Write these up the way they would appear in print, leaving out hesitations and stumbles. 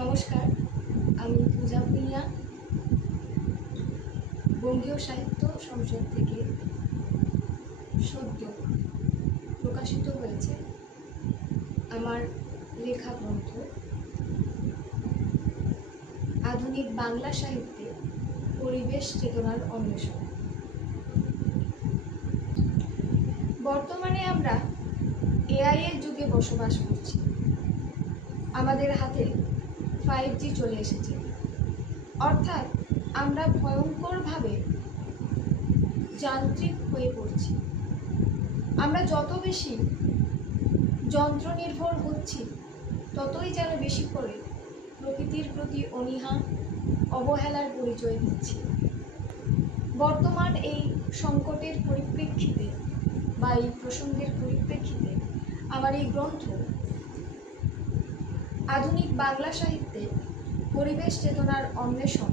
নমস্কার, আমি পূজা ভূঁইয়া বঙ্গীয় সাহিত্য সংসদ থেকে সদ্য প্রকাশিত হয়েছে আমার লেখা গ্রন্থ আধুনিক বাংলা সাহিত্যে পরিবেশ চেতনার অন্বেষণ। বর্তমানে আমরা এআই এর যুগে বসবাস করছি। আমাদের হাতে 5G চলে এসেছে, অর্থাৎ আমরা ভয়ঙ্করভাবে যান্ত্রিক হয়ে পড়ছি। আমরা যত বেশি যন্ত্র নির্ভর হচ্ছি, ততই যেন বেশি করে প্রকৃতির প্রতি অনীহা, অবহেলার পরিচয় দিচ্ছি। বর্তমান এই সংকটের পরিপ্রেক্ষিতে বা এই প্রসঙ্গের পরিপ্রেক্ষিতে আমার এই গ্রন্থ আধুনিক বাংলা সাহিত্যে পরিবেশ চেতনার অন্বেষণ,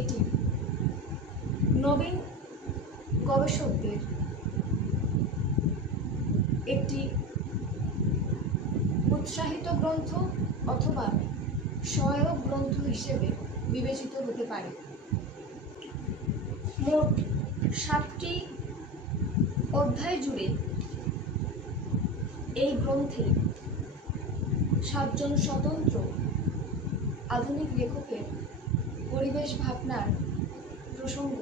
এটি নবীন গবেষকদের একটি উৎসাহিত গ্রন্থ অথবা সহায়ক গ্রন্থ হিসেবে বিবেচিত হতে পারে। মোট 7টি অধ্যায় জুড়ে এই গ্রন্থে 7 জন স্বতন্ত্র আধুনিক লেখকের পরিবেশ ভাবনার প্রসঙ্গ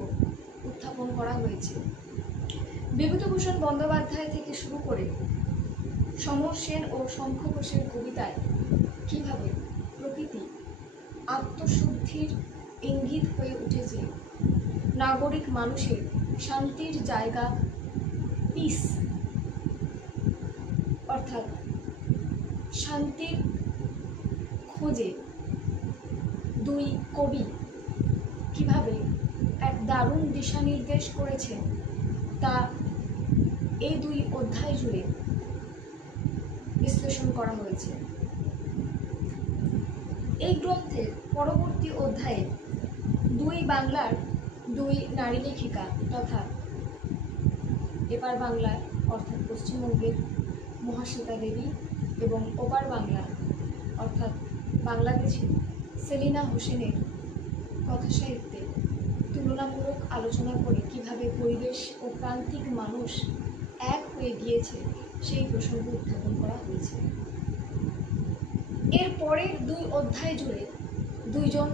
উত্থাপন করা হয়েছে। বিভূতিভূষণ বন্দ্যোপাধ্যায় থেকে শুরু করে সমর সেন ও শঙ্খ ঘোষের কবিতায় কীভাবে প্রকৃতি আত্মশুদ্ধির ইঙ্গিত হয়ে উঠেছে, নাগরিক মানুষের শান্তির জায়গা, পিস অর্থাৎ শান্তির খোঁজে দুই কবি কিভাবে এক দারুণ দিশা নির্দেশ করেছেন, তা এই 2 অধ্যায় জুড়ে বিশ্লেষণ করা হয়েছে। এই গ্রন্থের পরবর্তী অধ্যায়ে 2 বাংলার 2 নারী লেখিকা তথা এপার বাংলার অর্থাৎ পশ্চিমবঙ্গের মহাশ্বেতা দেবী এবং ওপার বাংলা অর্থাৎ বাংলাদেশের সেলিনা হোসেনের কথা সাহিত্যে তুলনামূলক আলোচনা করে কিভাবে পরিবেশ ও প্রান্তিক মানুষ এক হয়ে গিয়েছে সেই প্রসঙ্গ উত্থাপন করা হয়েছে। এর পরের 2 অধ্যায় জুড়ে 2 জন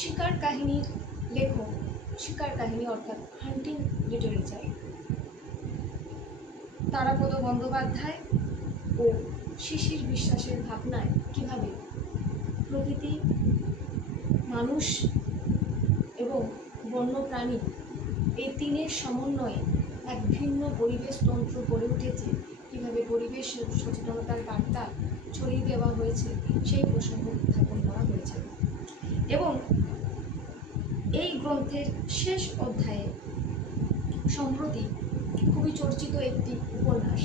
শিকার কাহিনীর লেখক, শিকার কাহিনী অর্থাৎ হান্টিং লিটারেচার, তারাপদ বন্দ্যোপাধ্যায় ও শিশির বিশ্বাসের ভাবনায় কিভাবে প্রকৃতি, মানুষ এবং বন্যপ্রাণী এই 3-এর সমন্বয়ে এক ভিন্ন পরিবেশ তন্ত্র গড়ে উঠেছে, কীভাবে পরিবেশ সচেতনতার বার্তা ছড়িয়ে দেওয়া হয়েছে সেই প্রসঙ্গ উত্থাপন করা হয়েছে। এবং এই গ্রন্থের শেষ অধ্যায়ে সম্প্রতি খুবই চর্চিত একটি উপন্যাস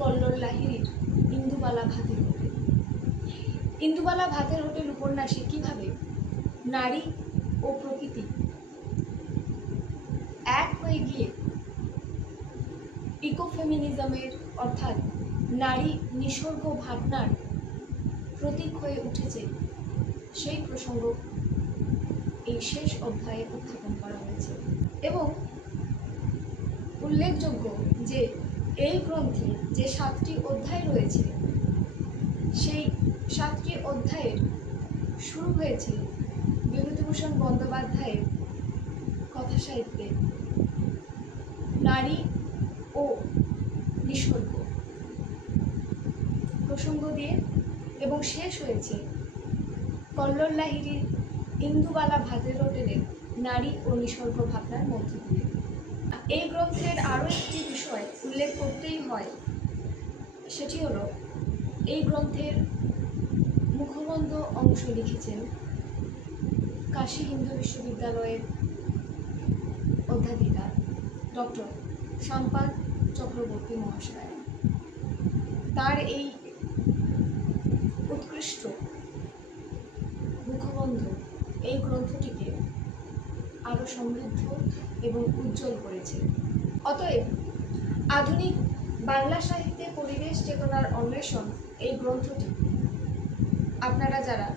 কল্লোল লাহিড়ীর ইন্দুবালা ভাতের হোটেল। ইন্দুবালা ভাতের হোটেল উপন্যাসে কিভাবে নারী ও প্রকৃতি এক হয়ে গিয়ে ইকোফেমিনিজমের অর্থাৎ নারী নিসর্গ ভাবনার প্রতীক হয়ে উঠেছে সেই প্রসঙ্গ এই শেষ অধ্যায়ে উত্থাপন করা হয়েছে। এবং উল্লেখযোগ্য যে এই গ্রন্থে যে 7টি অধ্যায় রয়েছে, সেই 7টি অধ্যায়ের শুরু হয়েছে বিভূতিভূষণ বন্দ্যোপাধ্যায়ের কথা সাহিত্যে নারী ও নিসর্গ প্রসঙ্গ দিয়ে এবং শেষ হয়েছে কল্লোল লাহিড়ীর ইন্দুবালা ভাতের হোটেলের নারী ও নিসর্গ ভাবনার মধ্য দিয়ে। এই গ্রন্থের আরও একটি বিষয় উল্লেখ করতেই হয়, সেটি হলো এই গ্রন্থের মুখবন্ধ অংশ লিখেছেন কাশী হিন্দু বিশ্ববিদ্যালয়ের অধ্যাপিকা ডক্টর সাম্পাদ চক্রবর্তী মহাশয়। তার এই উৎকৃষ্ট মুখবন্ধ এই গ্রন্থটিকে আরও সমৃদ্ধ এবং উজ্জ্বল করেছে। অতএব আধুনিক বাংলা সাহিত্যে পরিবেশ চেতনার অন্বেষণ এই গ্রন্থটি আপনারা যারা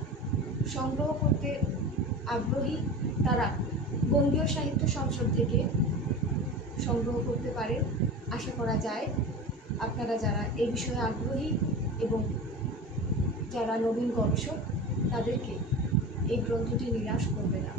সংগ্রহ করতে আগ্রহী তারা বঙ্গীয় সাহিত্য সংসদ থেকে সংগ্রহ করতে পারেন। আশা করা যায় আপনারা যারা এই বিষয়ে আগ্রহী এবং যারা নবীন গবেষক তাদেরকে এই গ্রন্থটি নিরাশ করবে না।